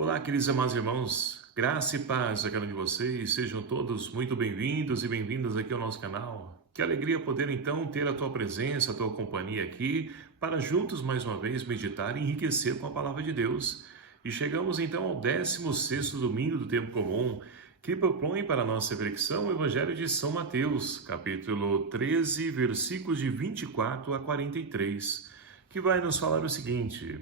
Olá, queridos amados irmãos, graça e paz a cada um de vocês, sejam todos muito bem-vindos e bem-vindas aqui ao nosso canal. Que alegria poder então ter a tua presença, a tua companhia aqui, para juntos mais uma vez meditar e enriquecer com a palavra de Deus. E chegamos então ao 16º domingo do tempo comum, que propõe para a nossa reflexão o Evangelho de São Mateus, capítulo 13, versículos de 24 a 43, que vai nos falar o seguinte: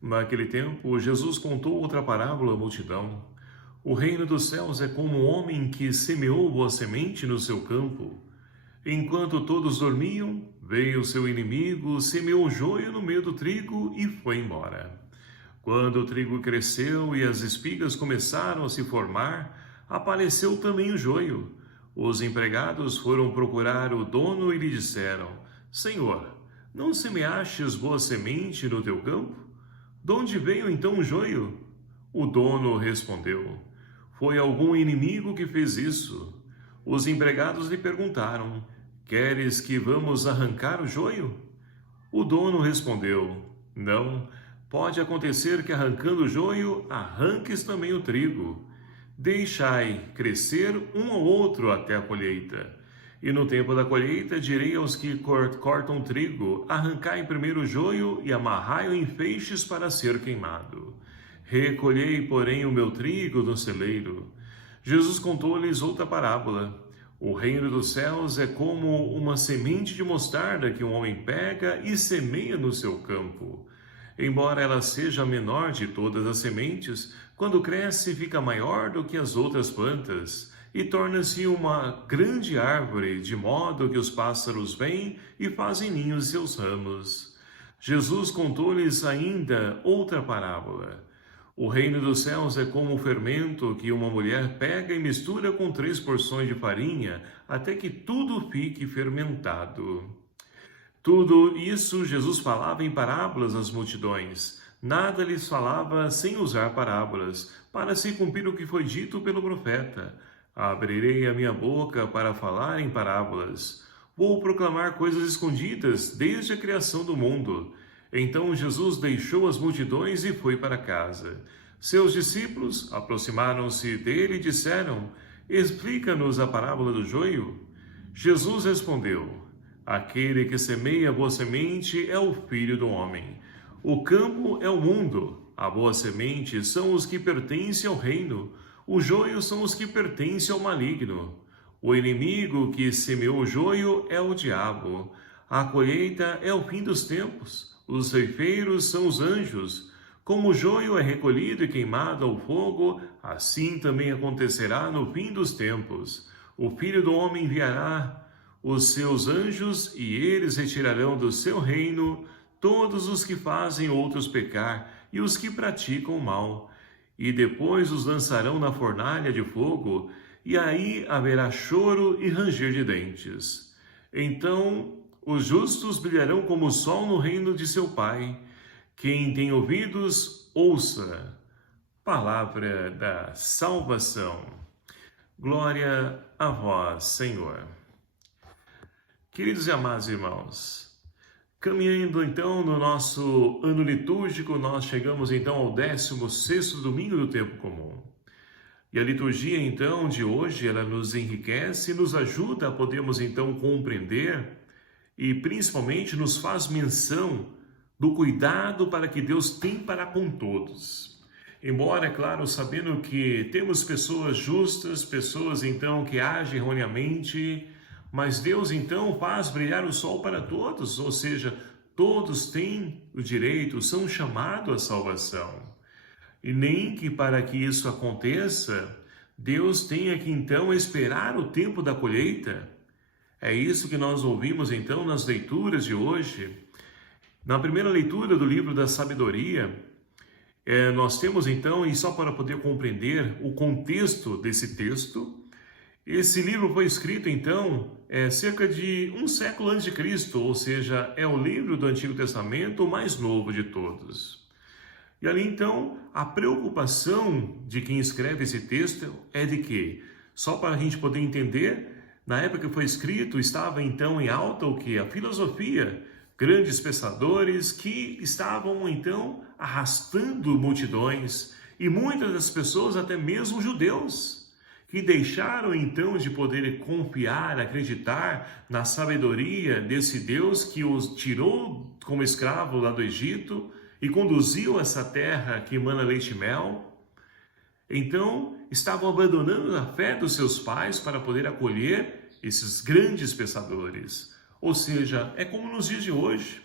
Naquele tempo, Jesus contou outra parábola à multidão. O reino dos céus é como um homem que semeou boa semente no seu campo. Enquanto todos dormiam, veio seu inimigo, semeou o joio no meio do trigo e foi embora. Quando o trigo cresceu e as espigas começaram a se formar, apareceu também o joio. Os empregados foram procurar o dono e lhe disseram: Senhor, não semeastes boa semente no teu campo? De onde veio então o joio? O dono respondeu: Foi algum inimigo que fez isso. Os empregados lhe perguntaram: Queres que vamos arrancar o joio? O dono respondeu: Não, pode acontecer que arrancando o joio, arranques também o trigo. Deixai crescer um ao outro até a colheita. E no tempo da colheita direi aos que cortam trigo: arrancai primeiro o joio e amarrai-o em feixes para ser queimado. Recolhei, porém, o meu trigo no celeiro. Jesus contou-lhes outra parábola. O reino dos céus é como uma semente de mostarda que um homem pega e semeia no seu campo. Embora ela seja a menor de todas as sementes, quando cresce fica maior do que as outras plantas e torna-se uma grande árvore, de modo que os pássaros vêm e fazem ninhos em seus ramos. Jesus contou-lhes ainda outra parábola. O reino dos céus é como o fermento que uma mulher pega e mistura com 3 porções de farinha, até que tudo fique fermentado. Tudo isso Jesus falava em parábolas às multidões. Nada lhes falava sem usar parábolas, para se cumprir o que foi dito pelo profeta: Abrirei a minha boca para falar em parábolas. Vou proclamar coisas escondidas desde a criação do mundo. Então Jesus deixou as multidões e foi para casa. Seus discípulos aproximaram-se dele e disseram: Explica-nos a parábola do joio. Jesus respondeu: Aquele que semeia boa semente é o Filho do Homem. O campo é o mundo. A boa semente são os que pertencem ao reino. O joio são os que pertencem ao maligno. O inimigo que semeou o joio é o diabo. A colheita é o fim dos tempos. Os ceifeiros são os anjos. Como o joio é recolhido e queimado ao fogo, assim também acontecerá no fim dos tempos. O Filho do Homem enviará os seus anjos e eles retirarão do seu reino todos os que fazem outros pecar e os que praticam o mal. E depois os lançarão na fornalha de fogo, e aí haverá choro e ranger de dentes. Então os justos brilharão como o sol no reino de seu Pai. Quem tem ouvidos, ouça. Palavra da salvação. Glória a vós, Senhor. Queridos e amados irmãos, caminhando então no nosso ano litúrgico, nós chegamos então ao 16º domingo do tempo comum. E a liturgia então de hoje, ela nos enriquece e nos ajuda a podermos então compreender e principalmente nos faz menção do cuidado para que Deus tem para com todos. Embora, é claro, sabendo que temos pessoas justas, pessoas então que agem erroneamente, mas Deus então faz brilhar o sol para todos, ou seja, todos têm o direito, são chamados à salvação. E nem que para que isso aconteça, Deus tenha que então esperar o tempo da colheita. É isso que nós ouvimos então nas leituras de hoje. Na primeira leitura do livro da sabedoria, nós temos então, e só para poder compreender o contexto desse texto, esse livro foi escrito, então, cerca de um século antes de Cristo, ou seja, é o livro do Antigo Testamento o mais novo de todos. E ali, então, a preocupação de quem escreve esse texto é de que, só para a gente poder entender, na época que foi escrito, estava, então, em alta o que? A filosofia. Grandes pensadores que estavam, então, arrastando multidões E muitas das pessoas, até mesmo judeus, que deixaram então de poder confiar, acreditar na sabedoria desse Deus que os tirou como escravo lá do Egito e conduziu essa terra que emana leite e mel. Então, estavam abandonando a fé dos seus pais para poder acolher esses grandes pensadores. Ou seja, é como nos dias de hoje.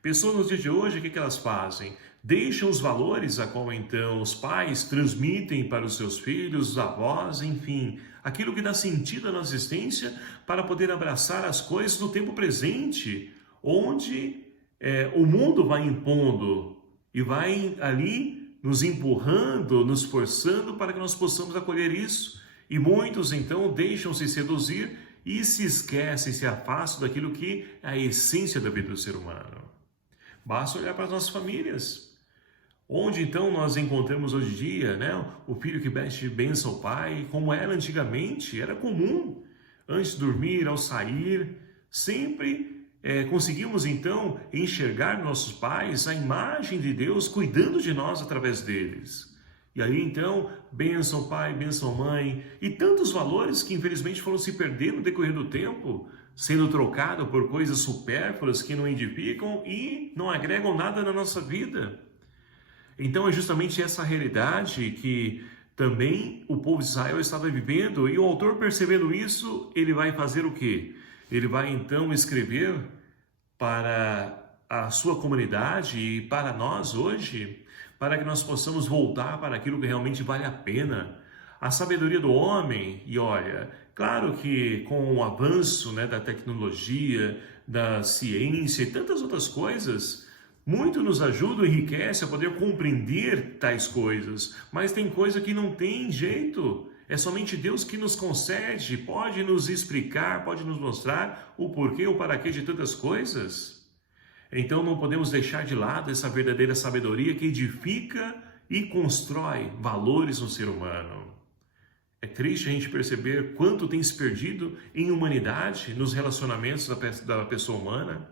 Pessoas nos dias de hoje, o que elas fazem? Deixam os valores a qual então os pais transmitem para os seus filhos, os avós, enfim, aquilo que dá sentido à nossa existência para poder abraçar as coisas do tempo presente, onde o mundo vai impondo e vai ali nos empurrando, nos forçando para que nós possamos acolher isso. E muitos então deixam-se seduzir e se esquecem, se afastam daquilo que é a essência da vida do ser humano. Basta olhar para as nossas famílias. Onde então nós encontramos hoje em dia, né, o filho que pede bênção ao pai, como era antigamente, era comum. Antes de dormir, ao sair, sempre conseguimos então enxergar nossos pais, a imagem de Deus cuidando de nós através deles. E aí então, bênção pai, bênção mãe, e tantos valores que infelizmente foram se perdendo no decorrer do tempo, sendo trocado por coisas supérfluas que não edificam e não agregam nada na nossa vida. Então é justamente essa realidade que também o povo de Israel estava vivendo, e o autor, percebendo isso, ele vai fazer o quê? Ele vai então escrever para a sua comunidade e para nós hoje, para que nós possamos voltar para aquilo que realmente vale a pena. A sabedoria do homem, e olha, claro que com o avanço, né, da tecnologia, da ciência e tantas outras coisas, muito nos ajuda e enriquece a poder compreender tais coisas, mas tem coisa que não tem jeito. É somente Deus que nos concede, pode nos explicar, pode nos mostrar o porquê ou para quê de tantas coisas. Então não podemos deixar de lado essa verdadeira sabedoria que edifica e constrói valores no ser humano. É triste a gente perceber quanto tem se perdido em humanidade nos relacionamentos da pessoa humana.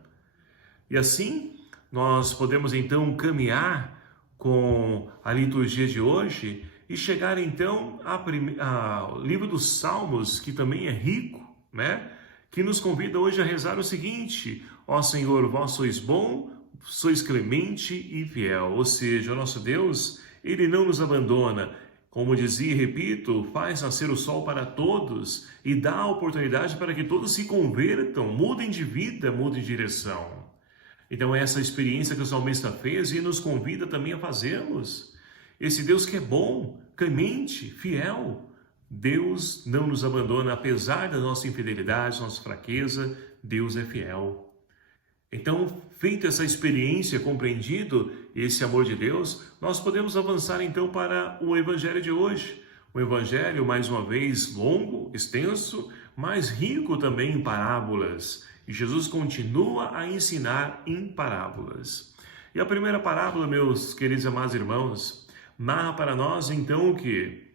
E assim, nós podemos então caminhar com a liturgia de hoje e chegar então ao livro dos Salmos, que também é rico, né? Que nos convida hoje a rezar o seguinte: ó Senhor, vós sois bom, sois clemente e fiel. Ou seja, o nosso Deus, Ele não nos abandona. Como dizia e repito, faz nascer o sol para todos e dá a oportunidade para que todos se convertam, mudem de vida, mudem de direção. Então é essa experiência que o salmista fez e nos convida também a fazermos. Esse Deus que é bom, clemente, fiel. Deus não nos abandona, apesar da nossa infidelidade, nossa fraqueza, Deus é fiel. Então, feita essa experiência, compreendido esse amor de Deus, nós podemos avançar então para o Evangelho de hoje. Um Evangelho, mais uma vez, longo, extenso, mas rico também em parábolas. E Jesus continua a ensinar em parábolas. E a primeira parábola, meus queridos e amados irmãos, narra para nós então o que?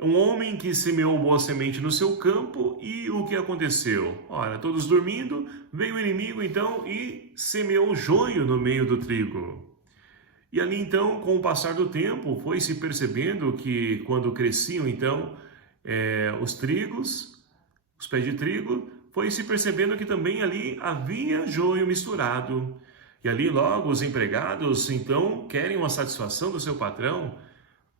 Um homem que semeou boa semente no seu campo, e o que aconteceu? Ora, todos dormindo, veio o inimigo então e semeou joio no meio do trigo. E ali então, com o passar do tempo, foi se percebendo que quando cresciam então os trigos, os pés de trigo, foi se percebendo que também ali havia joio misturado. E ali logo os empregados então querem uma satisfação do seu patrão.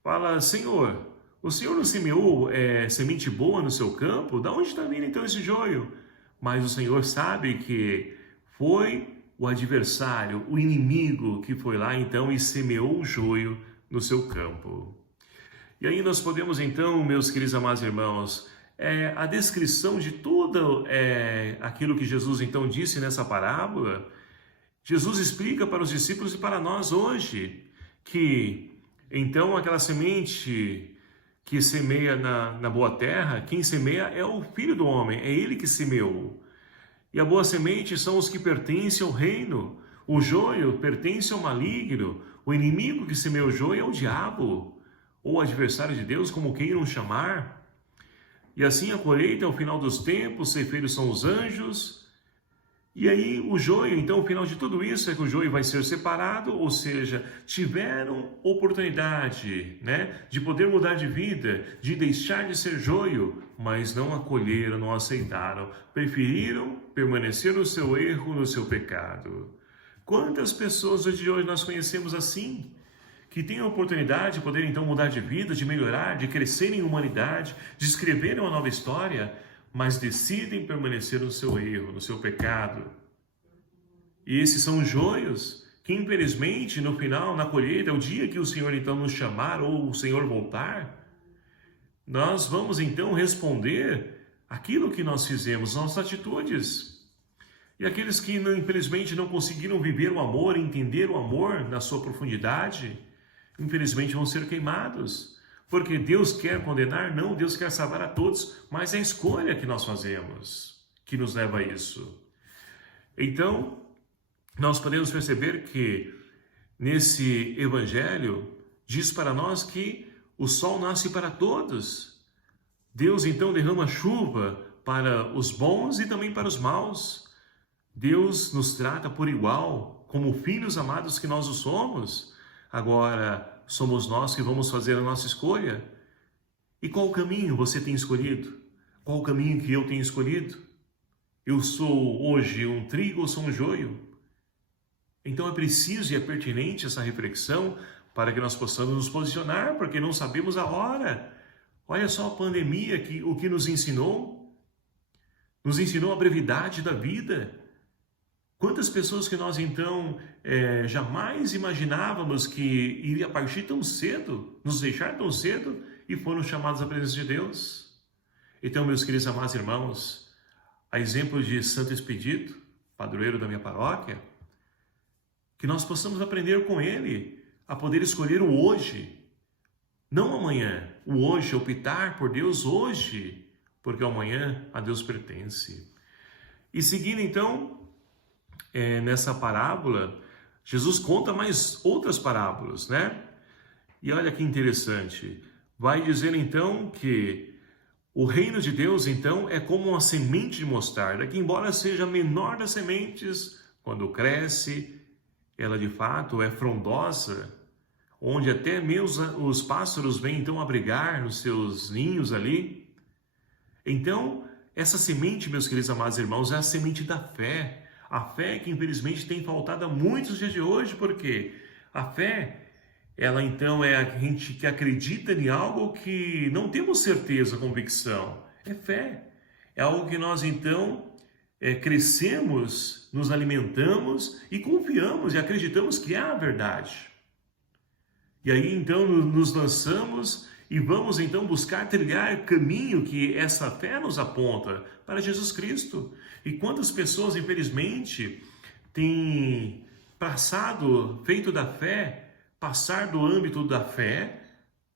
Fala: Senhor, o Senhor não semeou semente boa no seu campo? Da onde está vindo então esse joio? Mas o Senhor sabe que foi o adversário, o inimigo, que foi lá então e semeou o joio no seu campo. E aí nós podemos então, meus queridos amados irmãos, a descrição de tudo aquilo que Jesus então disse nessa parábola. Jesus explica para os discípulos e para nós hoje que então aquela semente que semeia na boa terra, quem semeia é o Filho do Homem, é Ele que semeou. E a boa semente são os que pertencem ao reino. O joio pertence ao maligno. O inimigo que semeia o joio é o diabo, ou adversário de Deus, como queiram chamar. E assim a colheita é o final dos tempos, ceifeiros são os anjos. E aí o joio, então o final de tudo isso é que o joio vai ser separado, ou seja, tiveram oportunidade, né, de poder mudar de vida, de deixar de ser joio, mas não acolheram, não aceitaram, preferiram permanecer no seu erro, no seu pecado. Quantas pessoas hoje de hoje nós conhecemos assim? Que têm a oportunidade de poder então mudar de vida, de melhorar, de crescer em humanidade, de escrever uma nova história, mas decidem permanecer no seu erro, no seu pecado. E esses são os joios que, infelizmente, no final, na colheita, o dia que o Senhor então nos chamar ou o Senhor voltar, nós vamos então responder aquilo que nós fizemos, nossas atitudes. E aqueles que, infelizmente, não conseguiram viver o amor, entender o amor na sua profundidade, infelizmente vão ser queimados. Porque Deus quer condenar? Não, Deus quer salvar a todos, mas é a escolha que nós fazemos que nos leva a isso. Então, nós podemos perceber que nesse evangelho diz para nós que o sol nasce para todos. Deus então derrama chuva para os bons e também para os maus. Deus nos trata por igual, como filhos amados que nós o somos. Agora, somos nós que vamos fazer a nossa escolha. E qual caminho você tem escolhido? Qual o caminho que eu tenho escolhido? Eu sou hoje um trigo ou sou um joio? Então é preciso e é pertinente essa reflexão para que nós possamos nos posicionar, porque não sabemos a hora. Olha só a pandemia, o que nos ensinou a brevidade da vida. Quantas pessoas que nós então jamais imaginávamos que iria partir tão cedo, nos deixar tão cedo e foram chamados à presença de Deus. Então, meus queridos amados irmãos, a exemplo de Santo Expedito, padroeiro da minha paróquia, que nós possamos aprender com ele a poder escolher o hoje, não amanhã, o hoje, optar por Deus hoje, porque o amanhã a Deus pertence. E seguindo então, nessa parábola, Jesus conta mais outras parábolas, né? E olha que interessante, vai dizer então que o reino de Deus então é como uma semente de mostarda, que embora seja a menor das sementes, quando cresce, ela de fato é frondosa, onde até mesmo os pássaros vêm então abrigar nos seus ninhos ali. Então, essa semente, meus queridos amados irmãos, é a semente da fé. A fé que infelizmente tem faltado a muitos dias de hoje, porque a fé, ela então é a gente que acredita em algo que não temos certeza, convicção. É fé. É algo que nós então crescemos, nos alimentamos e confiamos e acreditamos que é a verdade. E aí então nos lançamos e vamos então buscar trilhar o caminho que essa fé nos aponta para Jesus Cristo. E quantas pessoas, infelizmente, têm feito da fé, passar do âmbito da fé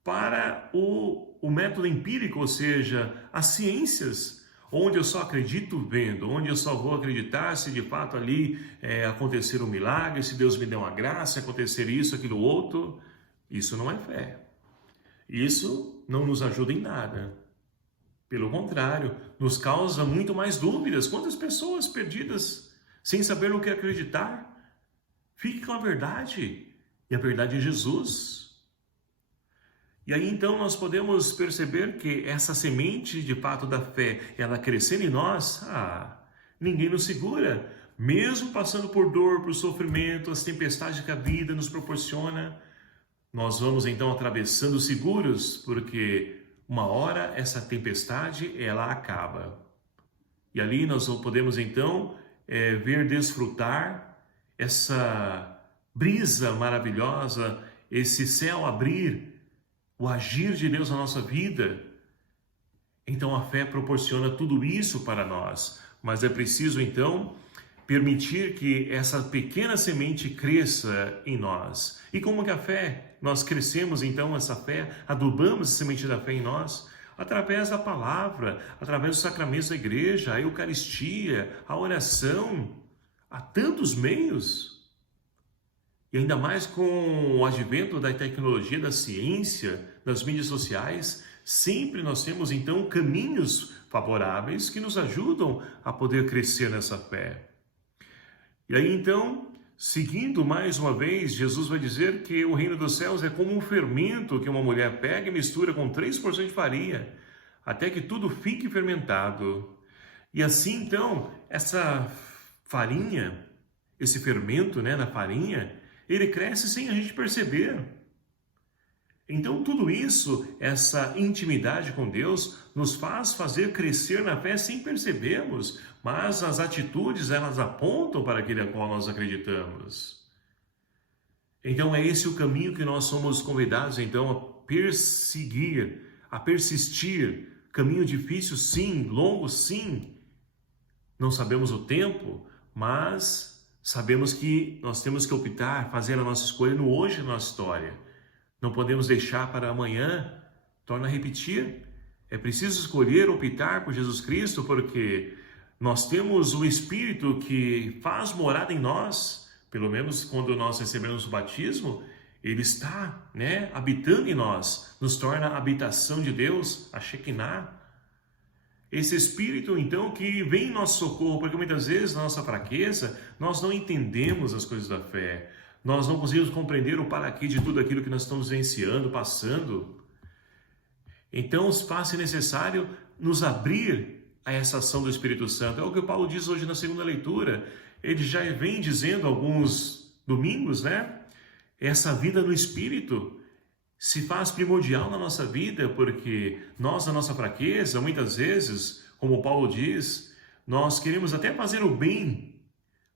para o método empírico, ou seja, as ciências, onde eu só acredito vendo, onde eu só vou acreditar se de fato ali acontecer um milagre, se Deus me der uma graça, acontecer isso, aquilo, outro. Isso não é fé. Isso não nos ajuda em nada. Pelo contrário, nos causa muito mais dúvidas. Quantas pessoas perdidas, sem saber no que acreditar? Fique com a verdade. E a verdade é Jesus. E aí então nós podemos perceber que essa semente de fato da fé, ela crescendo em nós, ninguém nos segura. Mesmo passando por dor, por sofrimento, as tempestades que a vida nos proporciona, nós vamos então atravessando seguros, porque uma hora essa tempestade ela acaba. E ali nós podemos então ver desfrutar essa brisa maravilhosa, esse céu abrir, o agir de Deus na nossa vida. Então a fé proporciona tudo isso para nós, mas é preciso então permitir que essa pequena semente cresça em nós. E como que a fé, nós crescemos então essa fé, adubamos a semente da fé em nós? Através da palavra, através dos sacramentos da igreja, a eucaristia, a oração, há tantos meios. E ainda mais com o advento da tecnologia, da ciência, das mídias sociais, sempre nós temos então caminhos favoráveis que nos ajudam a poder crescer nessa fé. E aí então, seguindo mais uma vez, Jesus vai dizer que o reino dos céus é como um fermento que uma mulher pega e mistura com 3 porções de farinha, até que tudo fique fermentado. E assim então, essa farinha, esse fermento, né, na farinha, ele cresce sem a gente perceber. Então tudo isso, essa intimidade com Deus, nos faz fazer crescer na fé sem percebermos, mas as atitudes, elas apontam para aquele a qual nós acreditamos. Então é esse o caminho que nós somos convidados então a perseguir, a persistir. Caminho difícil sim, longo sim. Não sabemos o tempo, mas sabemos que nós temos que optar, fazer a nossa escolha no hoje da nossa história. Não podemos deixar para amanhã, torna a repetir. É preciso escolher, optar por Jesus Cristo, porque nós temos o Espírito que faz morada em nós, pelo menos quando nós recebemos o batismo, ele está, habitando em nós, nos torna a habitação de Deus, a Shekinah. Esse Espírito, então, que vem em nosso socorro, porque muitas vezes, na nossa fraqueza, nós não entendemos as coisas da fé. Nós não conseguimos compreender o paraquê de tudo aquilo que nós estamos vivenciando, passando. Então, faz-se necessário nos abrir a essa ação do Espírito Santo. É o que o Paulo diz hoje na segunda leitura. Ele já vem dizendo alguns domingos, Essa vida no Espírito se faz primordial na nossa vida, porque nós, na nossa fraqueza, muitas vezes, como Paulo diz, nós queremos até fazer o bem,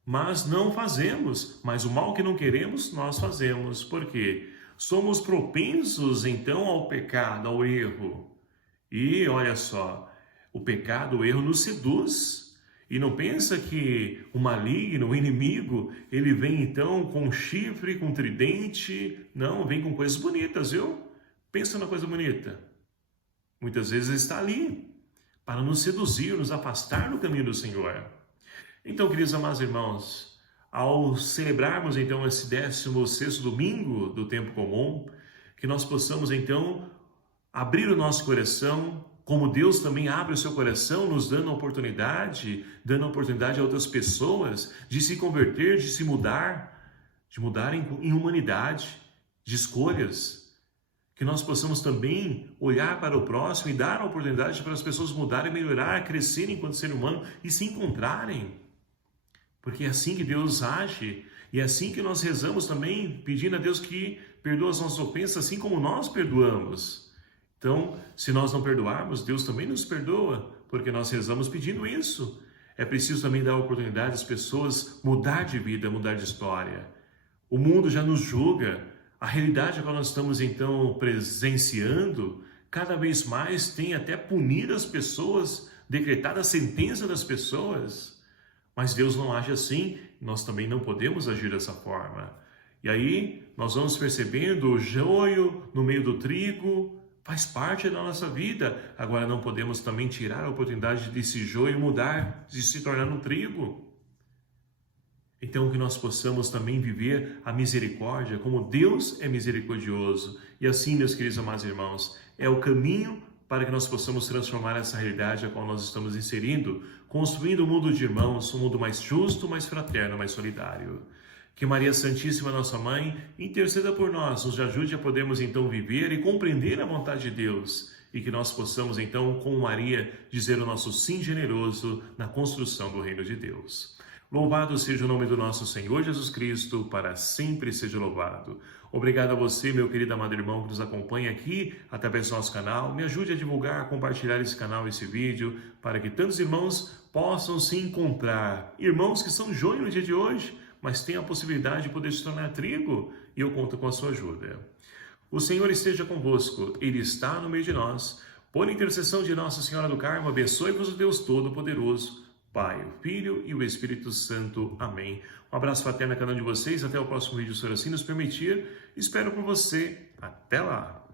mas não fazemos. Mas o mal que não queremos, nós fazemos. Por quê? Somos propensos, então, ao pecado, ao erro. E, olha só, o pecado, o erro nos seduz. E não pensa que o maligno, o inimigo, ele vem então com chifre, com tridente. Não, vem com coisas bonitas, viu? Pensa na coisa bonita. Muitas vezes ele está ali para nos seduzir, nos afastar do caminho do Senhor. Então, queridos amados irmãos, ao celebrarmos então esse 16º domingo do tempo comum, que nós possamos então abrir o nosso coração, como Deus também abre o seu coração, nos dando a oportunidade a outras pessoas de se converter, de se mudar, de mudar em humanidade, de escolhas. Que nós possamos também olhar para o próximo e dar a oportunidade para as pessoas mudarem, melhorar, crescerem enquanto ser humano e se encontrarem. Porque é assim que Deus age e é assim que nós rezamos também, pedindo a Deus que perdoe as nossas ofensas, assim como nós perdoamos. Então, se nós não perdoarmos, Deus também nos perdoa, porque nós rezamos pedindo isso. É preciso também dar a oportunidade às pessoas mudar de vida, mudar de história. O mundo já nos julga. A realidade que nós estamos então presenciando, cada vez mais tem até punido as pessoas, decretado a sentença das pessoas. Mas Deus não age assim, nós também não podemos agir dessa forma. E aí nós vamos percebendo o joio no meio do trigo, faz parte da nossa vida. Agora não podemos também tirar a oportunidade desse joio mudar, de se tornar um trigo. Então que nós possamos também viver a misericórdia, como Deus é misericordioso. E assim, meus queridos amados irmãos, é o caminho para que nós possamos transformar essa realidade a qual nós estamos inserindo, construindo um mundo de irmãos, um mundo mais justo, mais fraterno, mais solidário. Que Maria Santíssima, nossa Mãe, interceda por nós, nos ajude a podermos então viver e compreender a vontade de Deus, e que nós possamos então, com Maria, dizer o nosso sim generoso na construção do reino de Deus. Louvado seja o nome do nosso Senhor Jesus Cristo, para sempre seja louvado. Obrigado a você, meu querido amado irmão, que nos acompanha aqui através do nosso canal. Me ajude a divulgar, compartilhar esse canal, esse vídeo, para que tantos irmãos possam se encontrar. Irmãos que são joio no dia de hoje, mas têm a possibilidade de poder se tornar trigo, e eu conto com a sua ajuda. O Senhor esteja convosco, Ele está no meio de nós. Por intercessão de Nossa Senhora do Carmo, abençoe-vos o Deus Todo-Poderoso, Pai, o Filho e o Espírito Santo. Amém. Um abraço fraterno a cada um de vocês. Até o próximo vídeo, se assim nos permitir. Espero por você. Até lá!